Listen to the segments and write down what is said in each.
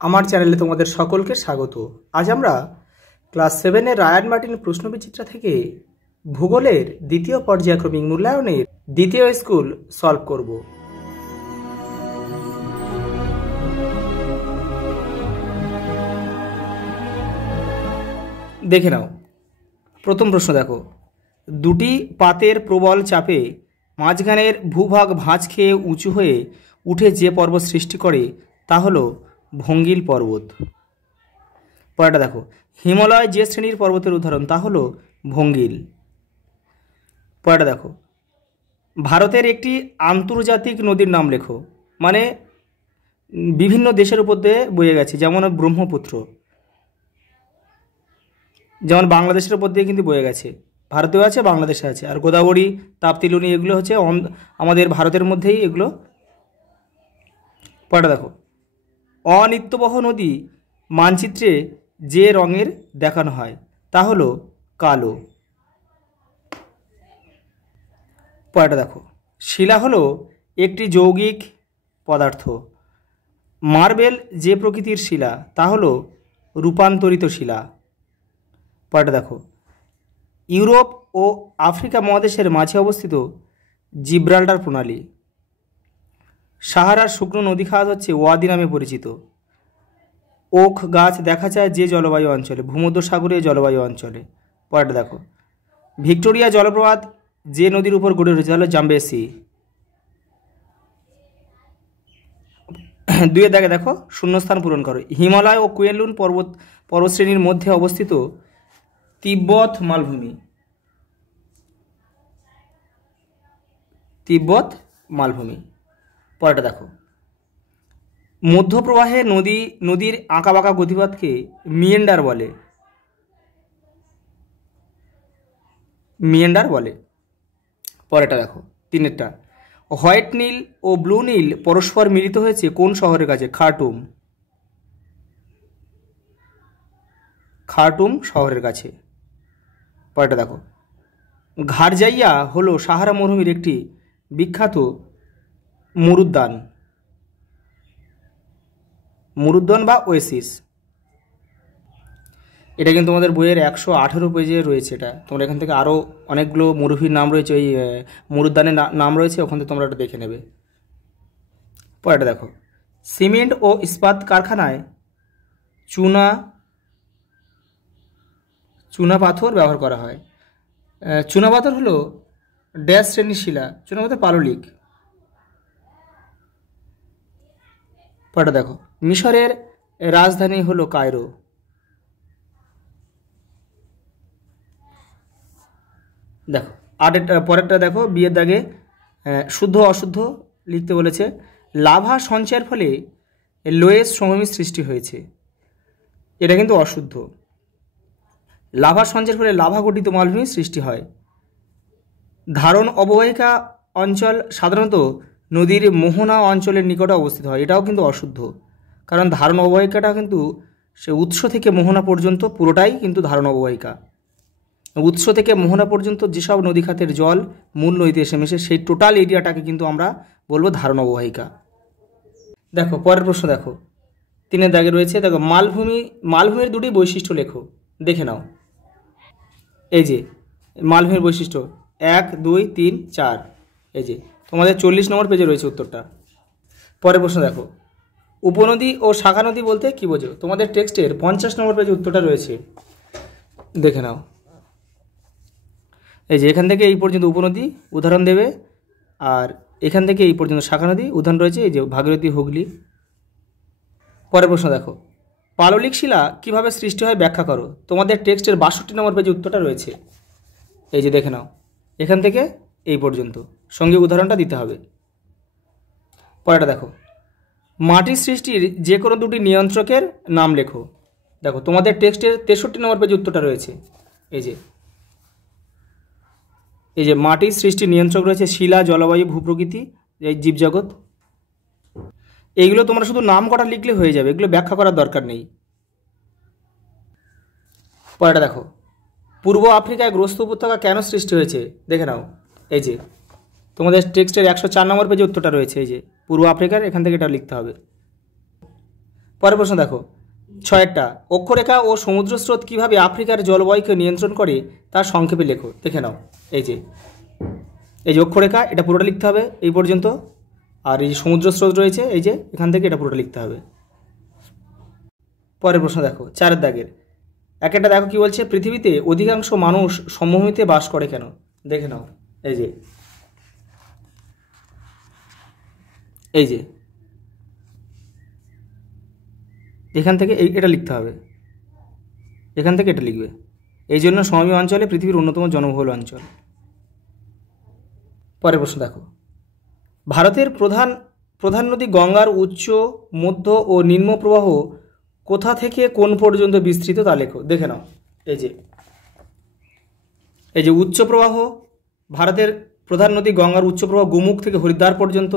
আমার চ্যানেলে তোমাদের সকলকে স্বাগত। আজ আমরা ক্লাস 7-এর রায়ান মার্টিন প্রশ্নবিচিত্রা থেকে ভূগোলের দ্বিতীয় পর্যায়ক্রমিক মূল্যায়নের দ্বিতীয় স্কুল সলভ করব। দেখে নাও, প্রথম প্রশ্ন দেখো, দুটি পাতের প্রবল চাপে মাঝখানের ভূভাগ ভাঁজ খেয়ে উঁচু হয়ে উঠে যে পর্বত সৃষ্টি করে তা হলো ভঙ্গিল পর্বত। পরেরটা দেখো, হিমালয় যে শ্রেণীর পর্বতের উদাহরণ তা হলো ভঙ্গিল। পরেরটা দেখো, ভারতের একটি আন্তর্জাতিক নদীর নাম লেখো। মানে বিভিন্ন দেশের উপর দিয়ে বয়ে গেছে, যেমন ব্রহ্মপুত্র, যেমন বাংলাদেশের উপর দিয়ে কিন্তু বয়ে গেছে, ভারতেও আছে বাংলাদেশে আছে। আর গোদাবরী, তাপ্তিলুনি এগুলো হচ্ছে আমাদের ভারতের মধ্যেই এগুলো। পরেরটা দেখো, অনিত্যবহ নদী মানচিত্রে যে রঙের দেখানো হয় তা হলো কালো। পরেরটা দেখো, শিলা হলো একটি যৌগিক পদার্থ। মার্বেল যে প্রকৃতির শিলা তা হলো রূপান্তরিত শিলা। পরেরটা দেখো, ইউরোপ ও আফ্রিকা মহাদেশের মাঝে অবস্থিত জিব্রাল্টার প্রণালী। সাহারার শুকনো নদী খাত হচ্ছে ওয়াদি নামে পরিচিত। ওক গাছ দেখা যায় যে জলবায়ু অঞ্চলে, ভূমধ্যসাগরীয় জলবায়ু অঞ্চলে। পরেরটা দেখো, ভিক্টোরিয়া জলপ্রপাত যে নদীর উপর গড়ে রয়েছে তাহলে জাম্বেসি। দুইয়ের দাগে দেখো, শূন্যস্থান পূরণ করো। হিমালয় ও কুয়েনলুন পর্বতশ্রেণীর মধ্যে অবস্থিত তিব্বত মালভূমি। তিব্বত মালভূমি। পরেরটা দেখো, মধ্যপ্রবাহে নদীর আঁকাবাঁকা গতিপথকে মিয়েন্ডার বলে। মিয়েন্ডার বলে। পরেরটা দেখো, তিনেরটা, হোয়াইট নীল ও ব্লু নীল পরস্পর মিলিত হয়েছে কোন শহরের কাছে? খার্টুম। খার্টুম শহরের কাছে। পরেরটা দেখো, ঘারজাইয়া হলো সাহারা মরুভূমির একটি বিখ্যাত মরুদ্যান। মরুদ্যান বা ওয়েসিস। এটা কিন্তু তোমাদের বইয়ের 118 পেজে রয়েছে। এটা তোমরা এখান থেকে আরও অনেকগুলো মরুভূমির নাম রয়েছে, ওই মরুদ্যানের নাম রয়েছে, ওখান থেকে তোমরা এটা দেখে নেবে। পরেরটা দেখো, সিমেন্ট ও ইস্পাত কারখানায় চুনা পাথর ব্যবহার করা হয়। চুনা পাথর হলো ড্যাশ শ্রেণীর শিলা। চুনা পাথর পাললিক। পরেরটা দেখো, মিশরের রাজধানী হলো কায়রো। দেখো পরেরটা দেখো, বিয়ের দাগে শুদ্ধ অশুদ্ধ লিখতে বলেছে। লাভা সঞ্চয়ের ফলে লোয়েস সমভূমির সৃষ্টি হয়েছে। এটা কিন্তু অশুদ্ধ। লাভা সঞ্চয়ের ফলে লাভা গঠিত মালভূমির সৃষ্টি হয়। ধারণ অববাহিকা অঞ্চল সাধারণত নদীর মোহনা অঞ্চলের নিকটে অবস্থিত হয়। এটাও কিন্তু অশুদ্ধ, কারণ ধারণ অববাহিকাটা কিন্তু সে উৎস থেকে মোহনা পর্যন্ত পুরোটাই কিন্তু ধারণ অববাহিকা। উৎস থেকে মোহনা পর্যন্ত যেসব নদী খাতের জল মূল নদীতে এসে মেশে সেই টোটাল এরিয়াটাকে কিন্তু আমরা বলবো ধারণ অববাহিকা। দেখো পরের প্রশ্ন দেখো, তিনের দাগে রয়েছে, দেখো মালভূমির দুটি বৈশিষ্ট্য লেখো। দেখে নাও, এই যে মালভূমির বৈশিষ্ট্য 1, 2, 3, 4, এই যে তোমাদের 40 নম্বর পেজে রয়েছে উত্তরটা। পরের প্রশ্ন দেখো, উপনদী ও শাখা নদী বলতে কী বোঝো? তোমাদের টেক্সটের 50 নম্বর পেজে উত্তরটা রয়েছে, দেখে নাও। এই যে এখান থেকে এই পর্যন্ত উপনদী উদাহরণ দেবে, আর এখান থেকে এই পর্যন্ত শাখা নদী উদাহরণ রয়েছে, এই যে ভাগীরথী, হুগলি। পরের প্রশ্ন দেখো, পাললিক শিলা কিভাবে সৃষ্টি হয় ব্যাখ্যা করো। তোমাদের টেক্সটের 62 নম্বর পেজে উত্তরটা রয়েছে, এই যে দেখে নাও, এখান থেকে এই পর্যন্ত সঙ্গে উদাহরণটা দিতে হবে। পরেরটা দেখো, মাটির সৃষ্টির যে কোনো দুটি নিয়ন্ত্রকের নাম লেখো। দেখো তোমাদের টেক্সটের 63 নম্বর পেজে উত্তরটা রয়েছে, এই যে মাটির সৃষ্টির নিয়ন্ত্রক রয়েছে শিলা, জলবায়ু, ভূপ্রকৃতি, এই জীবজগৎ। এইগুলো তোমরা শুধু নাম করা লিখলে হয়ে যাবে, এগুলো ব্যাখ্যা করার দরকার নেই। পরেরটা দেখো, পূর্ব আফ্রিকায় গ্রস্ত উপত্যকা কেন সৃষ্টি হয়েছে? দেখে নাও, এই যে তোমাদের টেক্সটের 104 নম্বর পেজে উত্তরটা রয়েছে, এই যে পূর্ব আফ্রিকার, এখান থেকে এটা লিখতে হবে। পরের প্রশ্ন দেখো 6টা, অক্ষরেখা ও সমুদ্র স্রোত কীভাবে আফ্রিকার জলবায়ুকে নিয়ন্ত্রণ করে তা সংক্ষেপে লেখো। দেখে নাও, এই যে অক্ষরেখা, এটা পুরোটা লিখতে হবে এই পর্যন্ত। আর এই যে সমুদ্র স্রোত রয়েছে, এই যে এখান থেকে এটা পুরোটা লিখতে হবে। পরের প্রশ্ন দেখো 4 দাগের একটা দেখো কি বলছে, পৃথিবীতে অধিকাংশ মানুষ সমভূমিতে বাস করে কেন। দেখে নাও, এই যে এখান থেকে এটা লিখতে হবে, এখান থেকে এটা লিখবে। এই জন্য সমভূমি অঞ্চলে পৃথিবীর অন্যতম জনবহুল অঞ্চল। পরের প্রশ্ন দেখো, ভারতের প্রধান নদী গঙ্গার উচ্চ, মধ্য ও নিম্ন প্রবাহ কোথা থেকে কোন পর্যন্ত বিস্তৃত তা লেখো। দেখে নাও, এই যে উচ্চ প্রবাহ, ভারতের প্রধান নদী গঙ্গার উচ্চ প্রবাহ গোমুখ থেকে হরিদ্বার পর্যন্ত।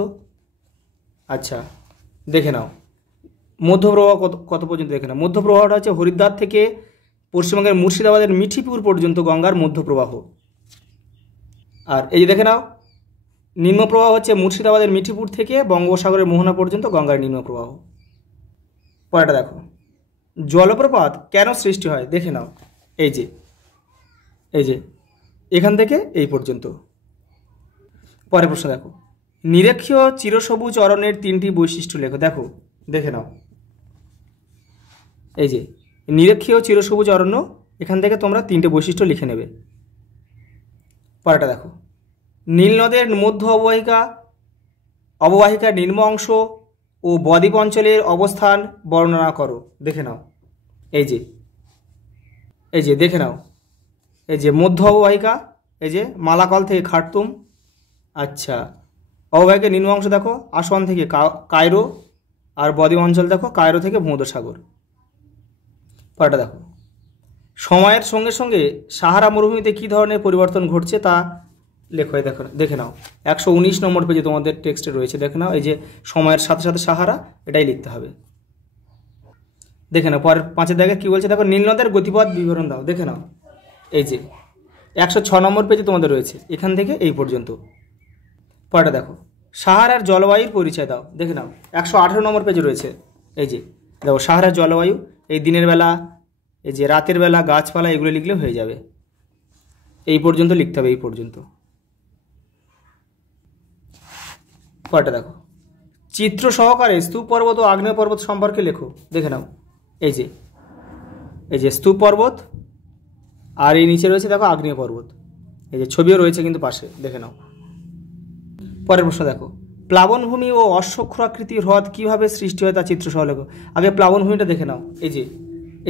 আচ্ছা, দেখে নাও মধ্যপ্রবাহ কত পর্যন্ত। দেখে নাও, মধ্যপ্রবাহটা হচ্ছে হরিদ্বার থেকে পশ্চিমবঙ্গের মুর্শিদাবাদের মিঠিপুর পর্যন্ত গঙ্গার মধ্যপ্রবাহ। আর এই যে দেখে নাও, নিম্ন প্রবাহ হচ্ছে মুর্শিদাবাদের মিঠিপুর থেকে বঙ্গোপসাগরের মোহনা পর্যন্ত গঙ্গার নিম্ন প্রবাহ। পরেরটা দেখো, জলপ্রপাত কেন সৃষ্টি হয়। দেখে নাও, এই যে এখান থেকে এই পর্যন্ত। পরের প্রশ্ন দেখো, নিরক্ষীয় চিরসবুজ অরণ্যের 3টি বৈশিষ্ট্য লেখো। দেখে নাও, এই যে নিরক্ষীয় চিরসবুজ অরণ্য, এখান থেকে তোমরা 3টে বৈশিষ্ট্য লিখে নেবে। পরেরটা দেখো, নীল নদের মধ্য অববাহিকার নিম্ন অংশ ও বদ্বীপ অঞ্চলের অবস্থান বর্ণনা করো। দেখে নাও, এই যে দেখে নাও, এই যে মধ্য অববাহিকা, এই যে মালাকল থেকে খার্তুম। আচ্ছা, অববাহিকার নিম্ন অংশ দেখো আসওয়ান থেকে কায়রো, আর বদ্বীপ অঞ্চল দেখো কায়রো থেকে ভূমধ্যসাগর। পরেরটা দেখো, সময়ের সঙ্গে সঙ্গে সাহারা মরুভূমিতে কী ধরনের পরিবর্তন ঘটছে তা লেখো। দেখে নাও 119 নম্বর পেজে তোমাদের টেক্সটে রয়েছে। দেখে নাও, এই যে সময়ের সাথে সাথে সাহারা, এটাই লিখতে হবে। দেখে নাও, পরের 5 দাগে কী বলছে দেখো, নীলনদের গতিপথ বিবরণ দাও। দেখে নাও, এই যে 106 নম্বর পেজে তোমাদের রয়েছে, এখান থেকে এই পর্যন্ত। পরেরটা দেখো, সাহারার জলবায়ুর পরিচয় দাও। দেখে নাও 118 নম্বর পেজে রয়েছে। এই যে দেখো, সাহারার জলবায়ু, এই দিনের বেলা, এই যে রাতের বেলা, গাছপালা, এগুলো লিখলে হয়ে যাবে। এই পর্যন্ত লিখতে হবে, এই পর্যন্ত। পরেরটা দেখো, চিত্র সহকারে স্তূপ পর্বত ও আগ্নেয় পর্বত সম্পর্কে লেখো। দেখে নাও, এই যে স্তূপ পর্বত, আর এই নিচে রয়েছে দেখো আগ্নেয় পর্বত, এই যে ছবিও রয়েছে কিন্তু পাশে। দেখে নাও। পরের প্রশ্ন দেখো, প্লাবনভূমি ও অশ্বক্ষুরাকৃতি হ্রদ কীভাবে সৃষ্টি হয় তা চিত্রসহ লেখো। আগে প্লাবনভূমিটা দেখে নাও, এই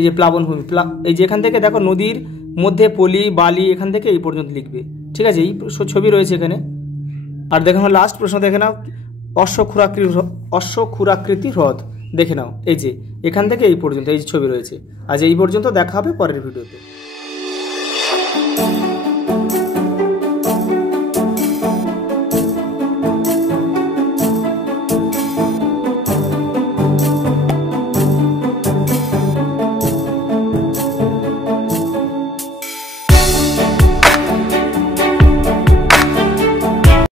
যে প্লাবনভূমি, এই যে এখান থেকে দেখো নদীর মধ্যে পলি বালি, এখান থেকে এই পর্যন্ত লিখবে। ঠিক আছে, এই ছবি রয়েছে এখানে। আর দেখে নাও লাস্ট প্রশ্ন, দেখে নাও অশ্বক্ষুরাকৃতি হ্রদ। দেখে নাও, এই যে এখান থেকে এই পর্যন্ত এই ছবি রয়েছে। আজ এই পর্যন্ত, দেখা হবে পরের ভিডিওতে।